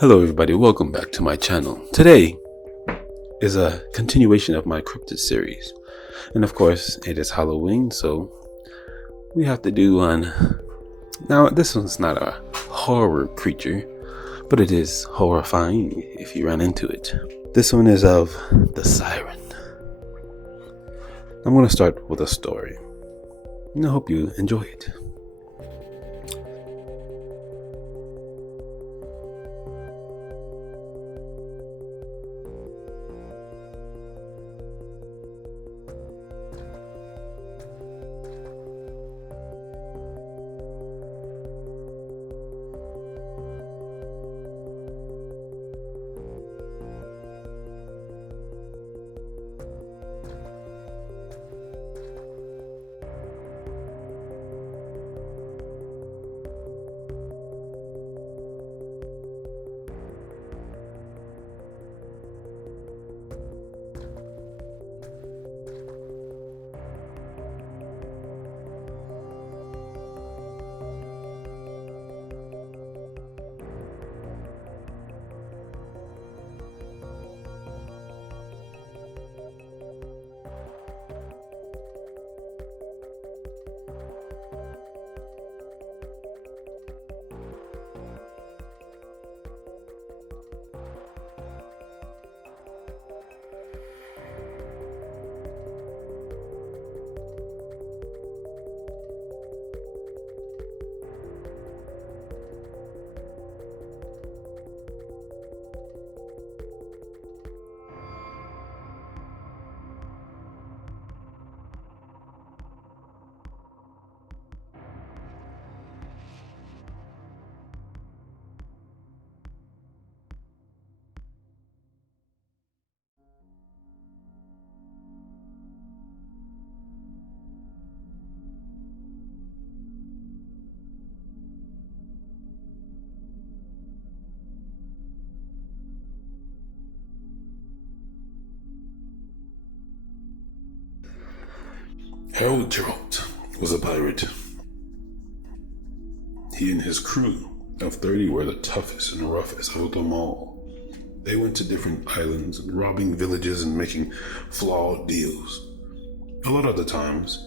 Hello everybody, welcome back to my channel. Today is a continuation of my Cryptid series. And of course, it is Halloween, so we have to do one. Now, this one's not a horror creature, but it is horrifying if you run into it. This one is of the Siren. I'm going to start with a story, and I hope you enjoy it. Harold Geralt was a pirate. He and his crew of 30 were the toughest and roughest of them all. They went to different islands, robbing villages and making flawed deals. A lot of the times,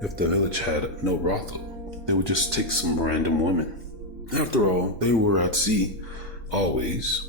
if the village had no brothel, they would just take some random women. After all, they were at sea, always,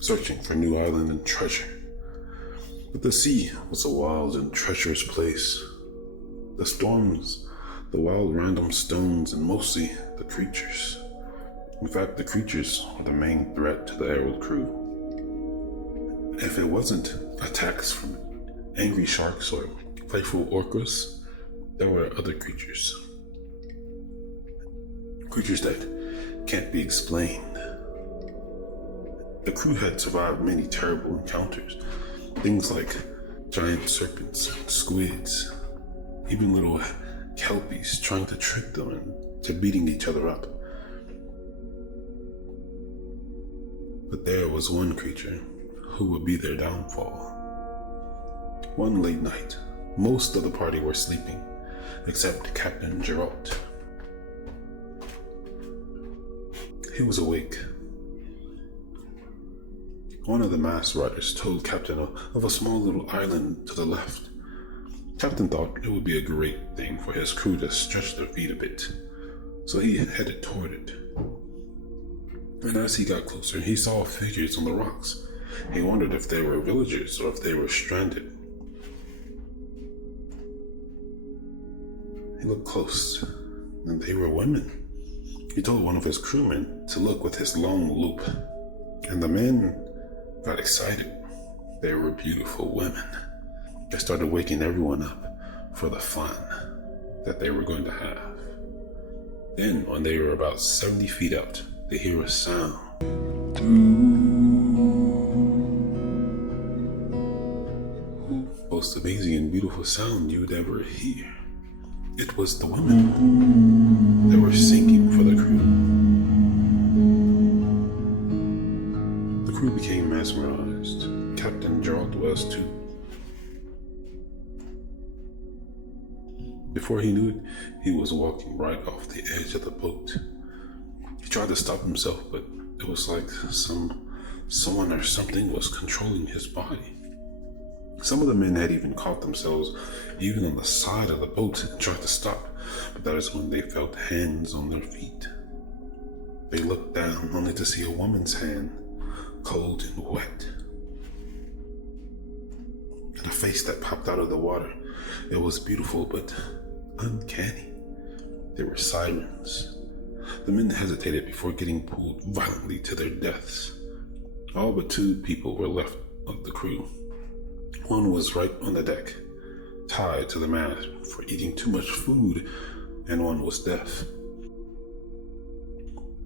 searching for new island and treasure. But the sea was a wild and treacherous place. The storms, the wild random stones, and mostly the creatures. In fact, the creatures were the main threat to the Herald crew. If it wasn't attacks from angry sharks or playful orcas, there were other creatures. Creatures that can't be explained. The crew had survived many terrible encounters. Things like giant serpents, squids, even little kelpies trying to trick them into beating each other up. But there was one creature who would be their downfall. One late night, most of the party were sleeping, except Captain Geralt. He was awake. One of the masked riders told Captain of a small little island to the left. Captain thought it would be a great thing for his crew to stretch their feet a bit, so he headed toward it. And as he got closer, he saw figures on the rocks. He wondered if they were villagers or if they were stranded. He looked close, and they were women. He told one of his crewmen to look with his long loop, and the men got excited. They were beautiful women. They started waking everyone up for the fun that they were going to have. Then, when they were about 70 feet out, they hear a sound. Most amazing and beautiful sound you would ever hear. It was the women that were singing for the crew. The crew became mesmerized. Captain Geralt was too. Before he knew it, he was walking right off the edge of the boat. He tried to stop himself, but It was like someone or something was controlling his body. Some of the men had even caught themselves even on the side of the boat and tried to stop, but that is when they felt hands on their feet. They looked down only to see a woman's hand, cold and wet, and a face that popped out of the water. It was beautiful but uncanny. They were sirens. The men hesitated before getting pulled violently to their deaths. All but 2 people were left of the crew. One was right on the deck, tied to the mast for eating too much food, and one was deaf.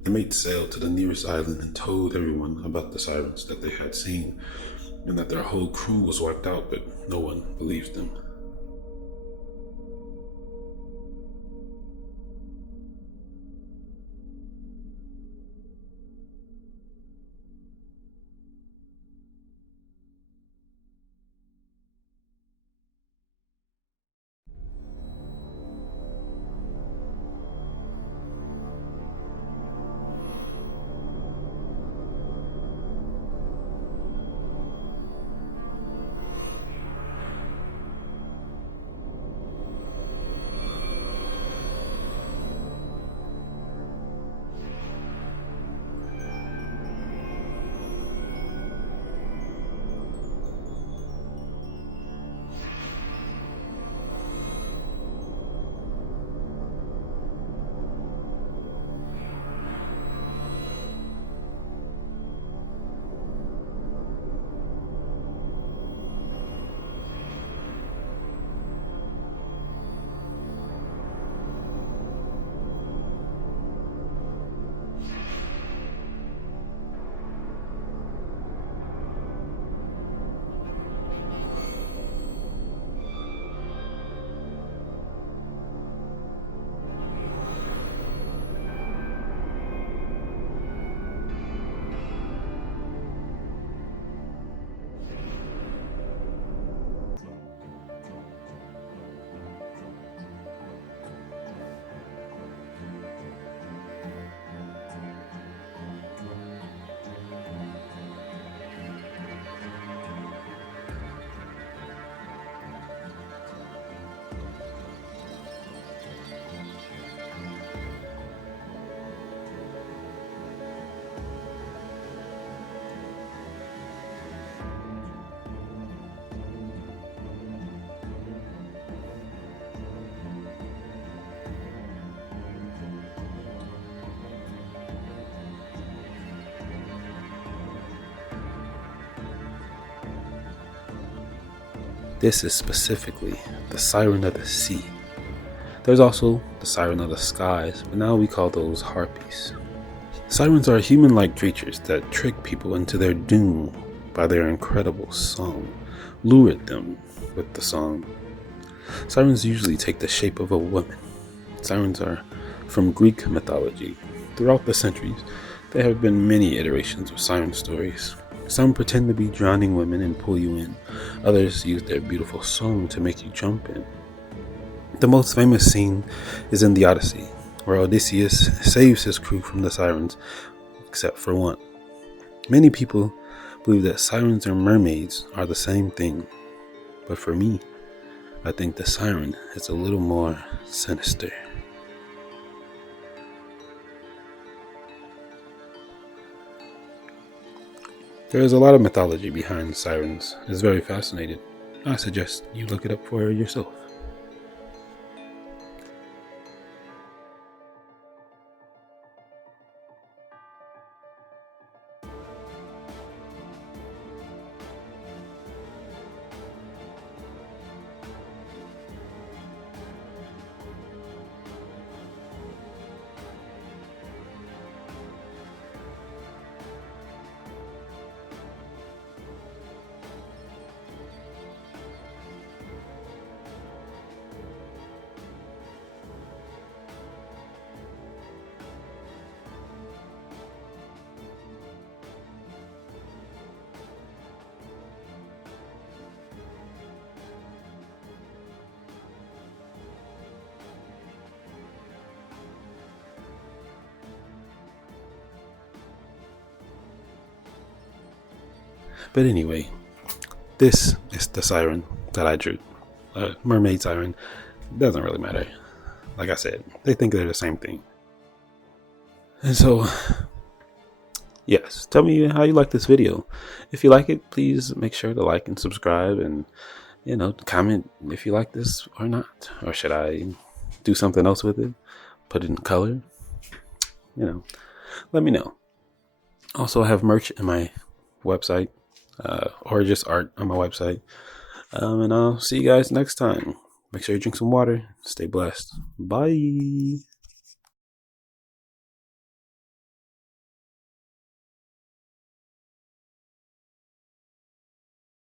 The mate sailed to the nearest island and told everyone about the sirens that they had seen, and that their whole crew was wiped out, but no one believed them. This is specifically the siren of the sea. There's also the siren of the skies, but now we call those harpies. Sirens are human-like creatures that trick people into their doom by their incredible song, lured them with the song. Sirens usually take the shape of a woman. Sirens are from Greek mythology. Throughout the centuries, there have been many iterations of siren stories. Some pretend to be drowning women and pull you in. Others use their beautiful song to make you jump in. The most famous scene is in the Odyssey, where Odysseus saves his crew from the sirens, except for one. Many people believe that sirens and mermaids are the same thing, but for me, I think the siren is a little more sinister. There is a lot of mythology behind sirens. It's very fascinating. I suggest you look it up for yourself. But anyway, this is the siren that I drew. Mermaid siren. Doesn't really matter. Like I said, they think they're the same thing. And so, yes, tell me how you like this video. If you like it, please make sure to like and subscribe, and comment if you like this or not. Or should I do something else with it? Put it in color? Let me know. Also, I have merch in my website, or just art on my website. And I'll see you guys next time. Make sure you drink some water. Stay blessed. Bye.